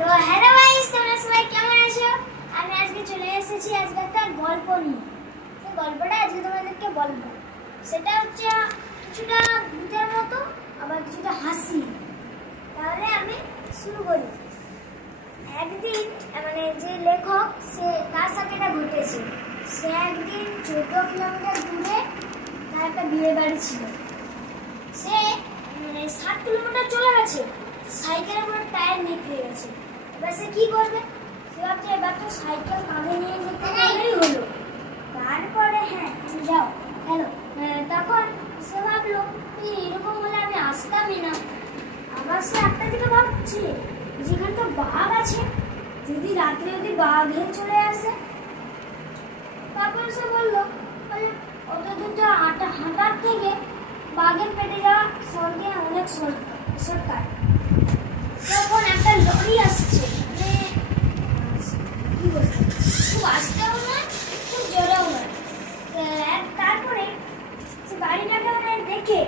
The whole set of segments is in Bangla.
তো হ্যালো গাইস, তোমরা সবাই কেমন আছো? আমি আজকে চলে এসেছি একটা গল্প নিয়ে। সেই গল্পটা আজকে তোমাদেরকে বলবো। সেটা হচ্ছে কিছুটা ভূতের মতো, আবার কিছুটা হাসি। তাহলে আমি শুরু করি। একদিন যে লেখক, সে তার সাথে এটা ঘটেছে। সে একদিন 14 কিলোমিটার দূরে তার একটা বিয়ে বাড়ি ছিল। সে 7 কিলোমিটার চলে গেছে, সাইকেলের উপর টায়ার লিক হয়ে গেছে। এবার সে কি করবে? সে ভাবছে এবার তো সাইকেল কাঁধে নিয়ে যেতে গেলেই হলো। তারপরে যাও হ্যালো তখন সে ভাবলো এরকম হলে আমি আসতামই না। আবার সে একটা দিকে ভাবছে যেখানে তো বাঘ আছে, রাত্রে যদি বাঘ চলে আসে। তারপর সে বললো অত দূরটা হাঁটার থেকে বাঘের পেটে যাওয়া স্বর্গে অনেক শর্টকাট। তখন একটা লরি আসছে, কি বলছে, খুব আস্তেও নয় খুব জোরেও নয়। তারপরে সে গাড়িটাকে দেখে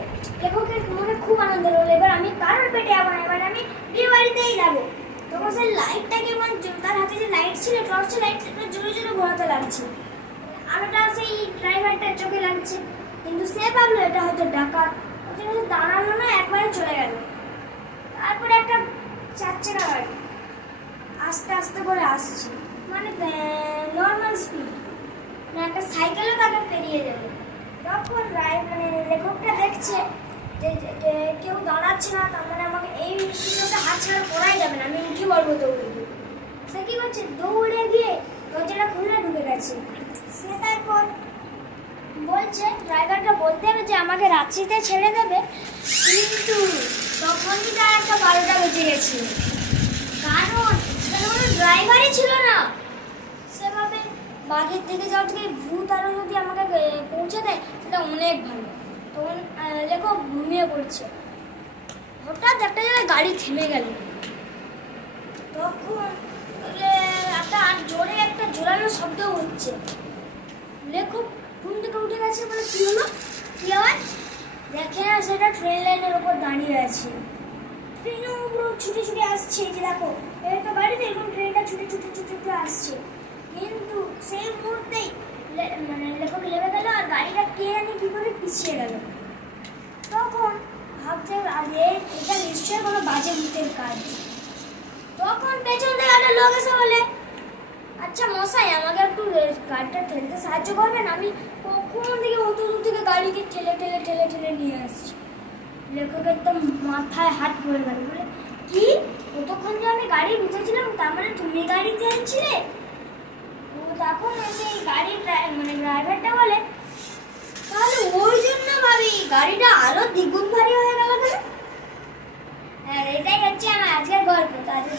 লেখকের মনে খুব আনন্দ হলো। এবার আমি কারোর পেটে যাবো না, এবার আমি বিয়ে বাড়িতেই যাবো। তখন সেই লাইটটাকে তার হাতে যে লাইট ছিল, টর্চ লাইট, সেটা জোরে জোরে ঘোরাতে লাগছে। আলোটা সেই ড্রাইভারটার চোখে লাগছে, কিন্তু সে ভাবলো এটা হয়তো ডাকাত। দাঁড়ালো না, একবারে চলে গেল। তারপরে একটা 4 চাকা গাড়ি আস্তে আস্তে করে আসছে, নর্মাল স্পিড, একটা সাইকেলও তাকে পেরিয়ে যাবে। তখন লেখকটা দেখছে যে কেউ দাঁড়াচ্ছে না, তার মানে আমাকে এই স্পিডে হাত ছাড়া করাই যাবে না, আমি উঠি বলবো দৌড়ে গিয়ে। সে কি করছে, দৌড়ে গিয়ে দরজাটা খুলে ঢুকে গেছে। সে তারপর বলছে, ড্রাইভারটা বলতে হবে যে আমাকে রাঁচিতে ছেড়ে দেবে, কিন্তু তখনই তার একটা 12টা বেজে গেছে, কারণ কোনো ড্রাইভারই ছিল না। সেভাবে বাঘের দিকে যাওয়া থেকে ভূত আরো যদি আমাকে পৌঁছে দেয় সেটা অনেক ভালো। তখন লেখক ঘুমিয়ে পড়ছে। হঠাৎ একটা জায়গায় গাড়ি থেমে গেল। তখন জোরে একটা জোরালো শব্দ হচ্ছে। লেখক ঘুম থেকে উঠে গেছে, বলে কি হলো, কি আওয়াজ? দেখে না, সেটা ট্রেন লাইনের উপর দাঁড়িয়ে আছে। ট্রেনের উপর ছুটে ছুটে আসছে, যে দেখো এই তো গাড়িতে, এবং ট্রেনটা ছুটে ছুটে ছুটে ছুটে আসছে। কিন্তু সেই মুহূর্তেই লেখক লেবে গেল, আর গাড়িটা কে জানি কি করে পিছিয়ে গেল। তখন ভাবতে আগে এটা নিশ্চয়ই কোনো বাজে ভূতের কাজ। তখন পেছন থেকে একটা লোক এসে বলে, আচ্ছা মশাই, আমাকে একটু গাড়িটা ঠেলতে সাহায্য করবেন, আমি কখন থেকে অত দূর থেকে গাড়িকে ঠেলে ঠেলে ঠেলে ঠেলে নিয়ে আসছি। লেখক একদম মাথায় হাত পড়ে গেল, বলে কি, কতক্ষণ যে আমি গাড়ির ভিতরে ছিলাম, তার মানে তুমি গাড়ি চালাচ্ছিলে? তখন সেই গাড়ির ড্রাইভারটা বলে, তাহলে ওই জন্য ভাবি গাড়িটা আরো দ্বিগুণ ভারী হয়ে গেল কেন? এটাই হচ্ছে আমার আজকের গল্প। তাদের